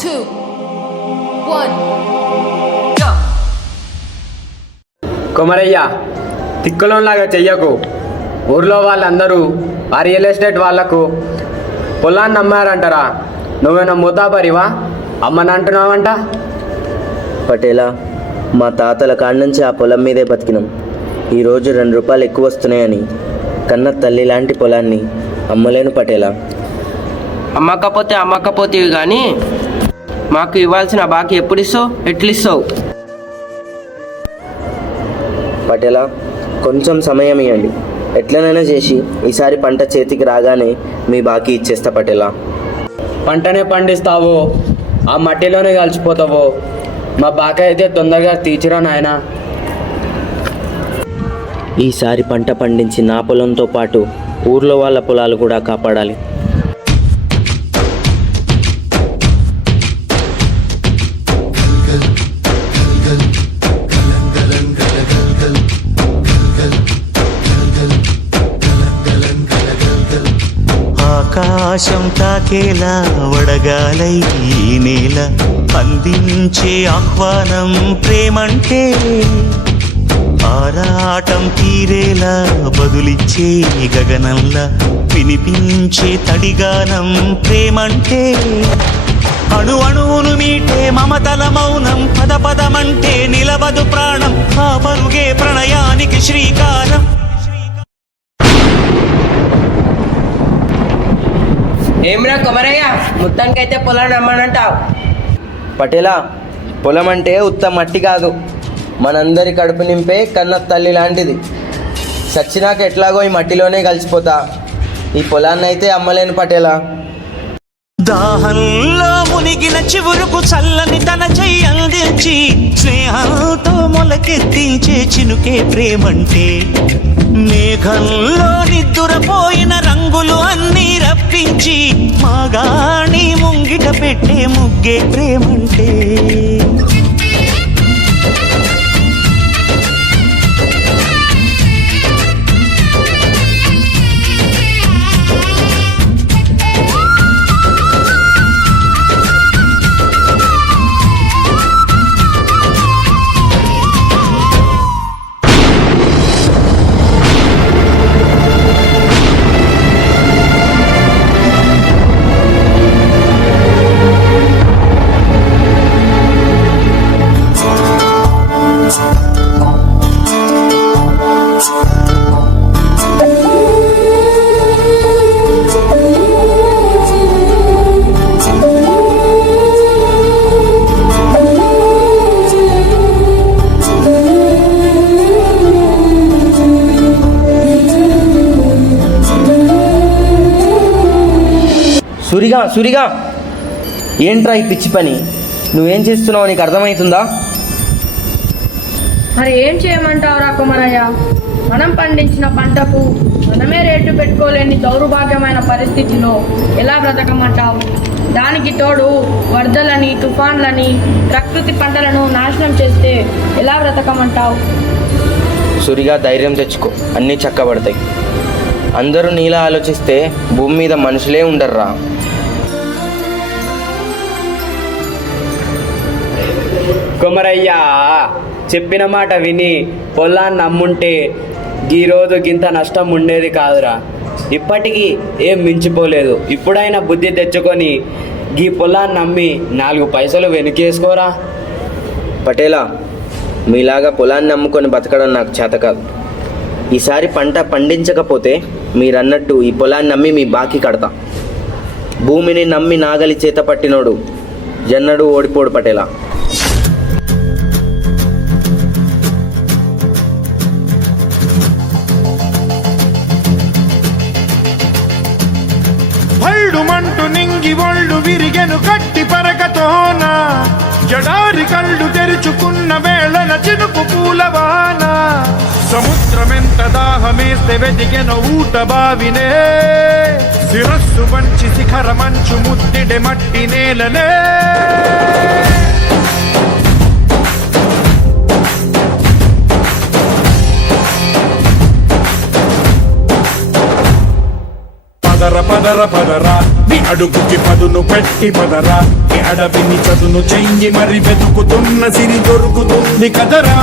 2, 1. కొమరయ్య, తిక్కులోలాగా చెయ్యకు. ఊర్లో వాళ్ళందరూ ఆ రియల్ ఎస్టేట్ వాళ్లకు పొలాన్ని అమ్మారంటారా? నువ్వేనా మూతాపరివా? అమ్మనంటున్నావంట. పటేలా, మా తాతల కాడి నుంచి ఆ పొలం మీదే బతికినాం. ఈరోజు 2 రూపాయలు ఎక్కువ వస్తున్నాయని కన్న తల్లి లాంటి పొలాన్ని అమ్మలేను పటేలా. అమ్మకపోతేవి కానీ మాకు ఇవ్వాల్సిన బాకీ ఎప్పుడు ఇస్తావు, ఎట్లు ఇస్తావు? పటేలా, కొంచెం సమయం ఇవ్వండి. ఎట్లనైనా చేసి ఈసారి పంట చేతికి రాగానే మీ బాకీ ఇచ్చేస్తా పటేలా. పంటనే పండిస్తావో ఆ మట్టిలోనే కలిసిపోతావో మా బాకీ అయితే తొందరగా తీర్చిరా నాయనా. ఈసారి పంట పండించి నా పొలంతో పాటు ఊర్లో వాళ్ళ పొలాలు కూడా కాపాడాలి. ఆకాశం తాకేలా వడగాలై ఈ నేల అందించే ఆహ్వానం ప్రేమంటే, ఆరాటం తీరేలా బదులిచ్చే గగనంలా వినిపించే తడిగానం ప్రేమంటే, అణు అణువును మీటే మమతల మౌనం పద పదమంటే నిలవదు ప్రాణం, ఆ పరుగే ప్రణయానికి శ్రీకారం. ఏమిరా కొమరయ్య, మొత్తానికైతే పొలాన్ని అమ్మానంటావు? పటేలా, పొలం అంటే ఉత్త మట్టి కాదు, మనందరి కడుపు నింపే కన్న తల్లి లాంటిది. సచ్చినాక ఎట్లాగో ఈ మట్టిలోనే కలిసిపోతా. ఈ పొలాన్ని అయితే అమ్మలేను పటేలా. దాహంలో మునిగిన చివురుకు చల్లని తన చెయ్యి అందించి స్నేహంతో మొలకెత్తించే చినుకే ప్రేమంటే, మేఘంలో నిద్దురపోయిన రంగులు అన్నీ రప్పించి మాగాణి ముంగిట పెట్టే ముగ్గే ప్రేమంటే. సురిగా ఏంట్రా ఈ పిచ్చి పని? నువ్వేం చేస్తున్నావు నీకు అర్థమవుతుందా? మరి ఏం చేయమంటావురా కుమరయ్య? మనం పండించిన పంటకు మనమే రేటు పెట్టుకోలేని దౌర్భాగ్యమైన పరిస్థితిలో ఎలా బ్రతకమంటావు? దానికి తోడు వరదలని, తుఫాన్లని, ప్రకృతి పంటలను నాశనం చేస్తే ఎలా బ్రతకమంటావు? సురిగా, ధైర్యం తెచ్చుకో, అన్నీ చక్కబడతాయి. అందరూ నీలా ఆలోచిస్తే భూమి మీద మనుషులే ఉండర్రా. కొమరయ్య, చెప్పిన మాట విని పొలాన్ని అమ్ముంటే ఈరోజు గింత నష్టం ఉండేది కాదురా. ఇప్పటికీ ఏం మించిపోలేదు. ఇప్పుడైనా బుద్ధి తెచ్చుకొని ఈ పొలాన్ని అమ్మి 4 పైసలు వెనుకేసుకోరా. పటేలా, మీలాగా పొలాన్ని అమ్ముకొని బతకడం నాకు చేత కాదు. ఈసారి పంట పండించకపోతే మీరన్నట్టు ఈ పొలాన్ని నమ్మి మీ బాకీ కడతా. భూమిని నమ్మి నాగలి చేత పట్టినోడు ఎన్నడూ ఓడిపోడు పటేలా. మంటు నింగి ఒళ్ళు విరిగెను గట్టి పరకతోన, జడారి కళ్ళు తెరుచుకున్న వేళన చినుకు పూలవాన, సముద్రమెంత దాహమేస్తే వెదిగెన ఊట బావినే, శిరస్సు వంచి శిఖర మంచు ముద్దిడె మట్టి నేలనే. పదర పదర పదరా నీ అడుగుకి పదును పెట్టి పదరా నీ అడవిని చదును చెయ్యి మరి వెతుకుతున్న సిరి దొరుకుతుంది కదరా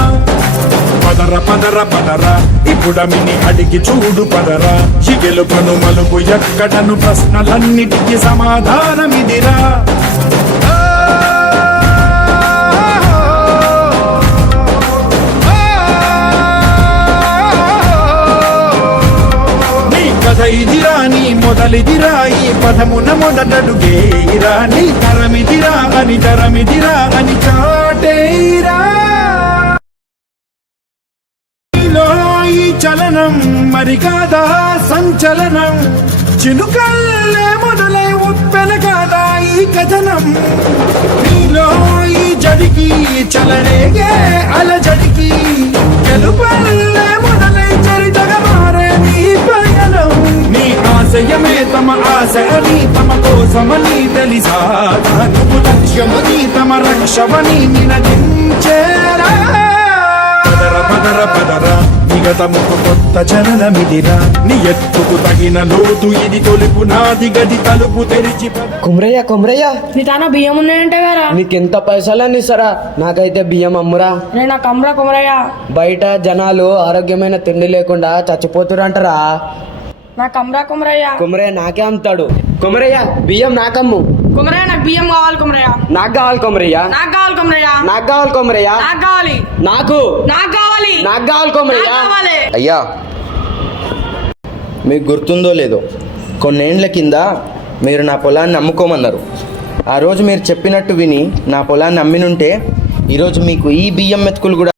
పదర పదర పదరా ఇప్పుడమిని అడిగి చూడు పదరా చిగెలుపను మలుపు ఎక్కడను ప్రశ్నలన్నిటికీ సమాధానమిదిరా నీ కథ ఇదిరా నీ మొదలిదిరా ఈ పదమున మొదటడుగేరా నీ తరమిదిరా అని చాటేరా ఈ చలనం మరి కాదా సంచలనం చినుకల్లే మొదలై ఉప్పెన కాదా ఈ కథనం నీలో ఈ జడికి చలనేగే అలజడికి గెలుపల్లే మొదలై చరితగా మారే నీ పయనం నీ ఆశయమే తమ ఆశ అని తమ కోసమని తెలిసా నువ్వు లక్ష్యమని తమ రక్షమని నినదించేరా పదర పదర పదర నిగతముకు కొత్త చలనమిదిరా నీ ఎత్తుకు తగిన లోతు ఇది తొలుపు నాది గది తలుపు తెరిచి కుమరయ్య కుమరయ్య నీ తాన బియ్యం ఉన్నాయంటే కదా నీకెంత పైసలని ఇస్తారా నాకైతే బియ్యం అమ్మురా రే నా కమరా కుమరయ్య బయట జనాలు ఆరోగ్యమైన తిండి లేకుండా చచ్చిపోతురంటరా నా కమరా కుమరయ్య కుమరయ్య నాకే అమ్ముతాడు కుమరయ్య బియ్యం నాకమ్ము కుమరయ్య నాకు బియ్యం కావాలి కుమరయ్య నాకు కావాలి కుమరయ్య నాకు కావాలి కుమరయ్య నాకు కావాలి కుమరయ్య నాకు కావాలి నాకు నాకు కావాలి నాకు కావాలి కుమరయ్య నాకు కావాలి. అయ్యా మీకు గుర్తుందో లేదో కొన్నేండ్ల కింద మీరు నా పొలాన్ని అమ్ముకోమన్నారు ఆ రోజు మీరు చెప్పినట్టు విని నా పొలాన్ని అమ్మినుంటే ఈరోజు మీకు ఈ బియ్యం మెతుకులు కూడా